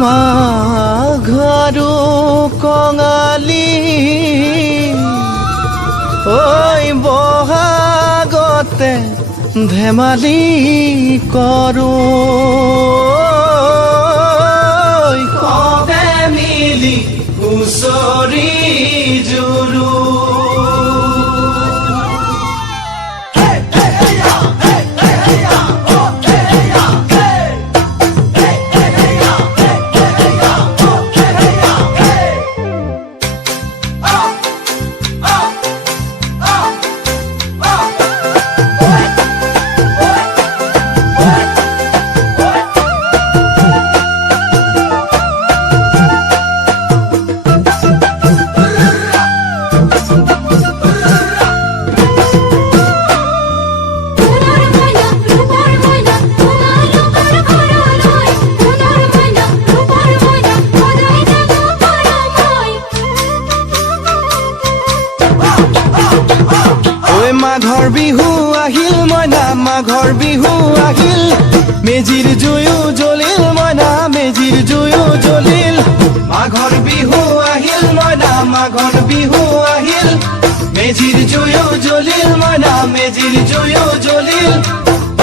মাঘৰো কঙালী ঐ বহাগতে ধেমালি কৰোঁ কবে মিলি হুঁচৰি জুৰো মাঘৰ বিহু আহিল মইনা মাঘৰ বিহু আহিল মেজিৰ জুয়ো জ্বলিল মইনা মেজিৰ জুয়ো জ্বলিল মাঘৰ বিহু আহিল মইনা মাঘৰ বিহু আহিল মেজিৰ জুয়ো জ্বলিল মইনা মেজিৰ জুয়ো জ্বলিল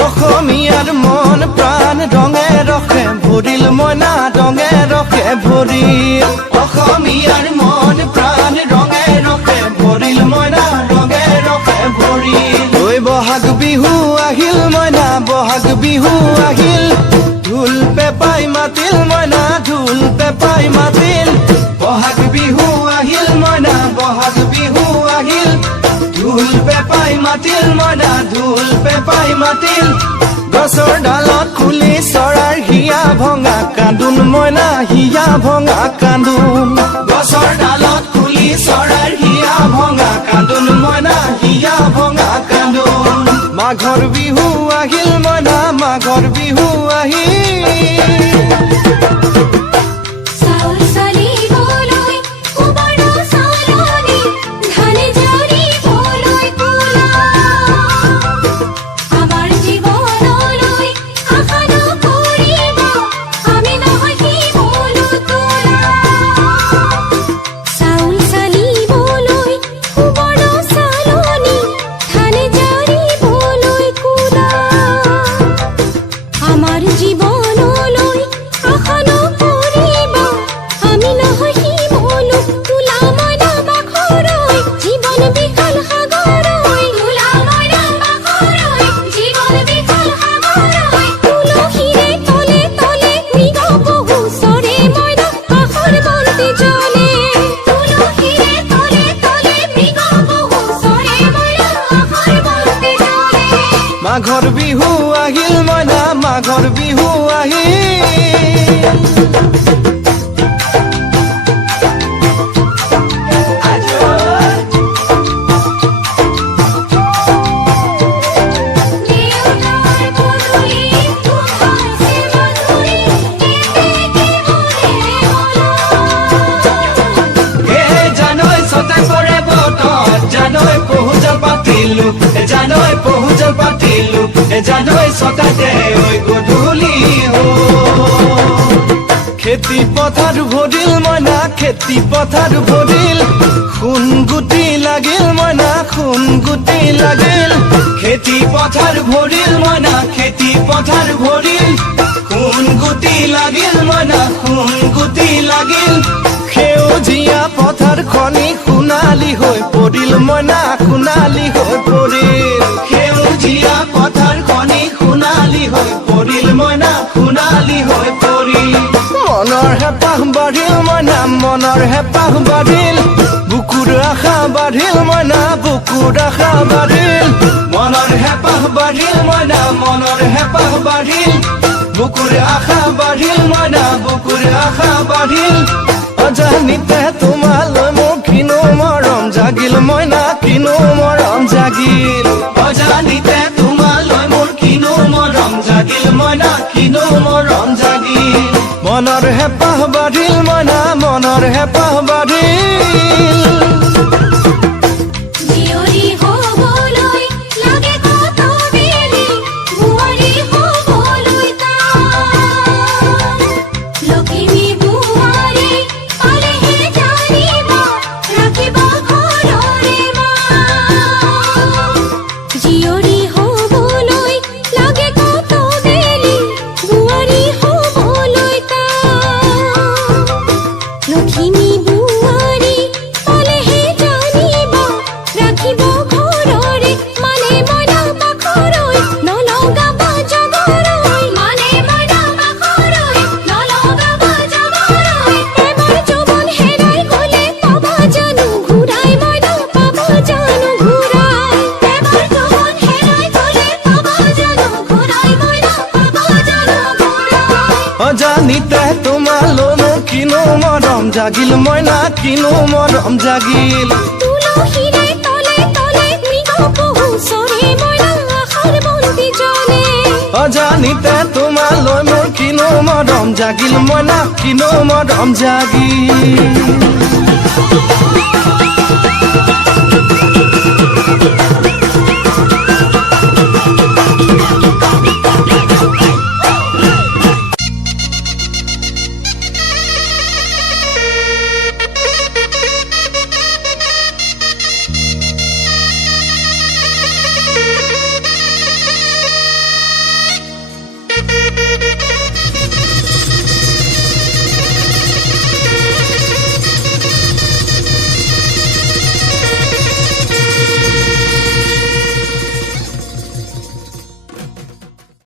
অসমীয়াৰ মন প্ৰাণ ৰঙে ৰসে ভৰিল মইনা ৰঙে ৰসে ভৰিল অসমীয়াৰ মন প্ৰাণ ৰঙে ৰসে ভৰিল মইনা ৰঙে ৰসে ভৰিল ঐ বহাগ বিহু আহিল মইনা বহাগ বিহু আহিল ঢোল পেপাই মাতিল মইনা ঢোল পেপাই মাতিল বহাগ বিহু আহিল মইনা বহাগ বিহু আহিল ঢোল পেপাই মাতিল মইনা ঢোল পেপাই মাতিল গছৰ ডালত খুলি চৰাৰ হিয়া ভঙা কান্দোন মইনা হিয়া ভঙা কান্দোন গছৰ ডালত খুলি চৰাৰ হিয়া ভঙা কান্দোন মইনা হিয়া ভঙা কান্দোন মাঘৰ বিহু আহিল মইনা মাঘৰ বিহু আহিল মাঘৰ বিহু আহিল মইনা মাঘৰ বিহু আহিল জানৈ পহুজল পাতিলো জানৈ সতাতে ঐ গধূলি খেতি পথাৰ ভৰিল মইনা খেতি পথাৰ ভৰিল খুন গুটি লাগিল মইনা খুন গুটি লাগিল খেতি পথাৰ ভৰিল মইনা খেতি পথাৰ ভৰিল খুন গুটি লাগিল মইনা খুন গুটি লাগিল সেউজীয়া পথাৰ খনি সোণালী হৈ পৰিল মইনা সোণালী হৈ পৰিল সেউজীয়া পথাৰ খনি সোণালী হৈ পৰিল মইনা সোণালী হৈ পৰিল মনৰ হেঁপাহ বাঢ়িল মইনা মনৰ হেঁপাহ বাঢ়িল বুকুৰ আশা বাঢ়িল মইনা বুকুৰ আশা বাঢ়িল মনৰ হেঁপাহ বাঢ়িল মইনা মনৰ হেঁপাহ বাঢ়িল বুকুৰ আশা বাঢ়িল মইনা বুকুৰ আশা বাঢ়িল অজানিতে তোমালৈ মোৰ কিনো মৰম জাগিল মইনা কিনো মৰম জাগিল অজানিতে তোমালৈ মোৰ কিনো মৰম জাগিল মইনা কিনো মৰম জাগিল মনৰ হেঁপাহ বাঢ়িল মইনা মনৰ হেঁপাহ বাঢ়িল Give me অজানিতে তোমালৈ মোৰ কিনো মৰম জাগিল মইনা কিনো মৰম জাগিল তুলসীৰে তলে তলে মৃগ পহু চৰে মইনা আশাৰ বন্তি জ্বলে অজানিতে তোমালৈ মোৰ কিনো মৰম জাগিল মইনা কিনো মৰম জাগিল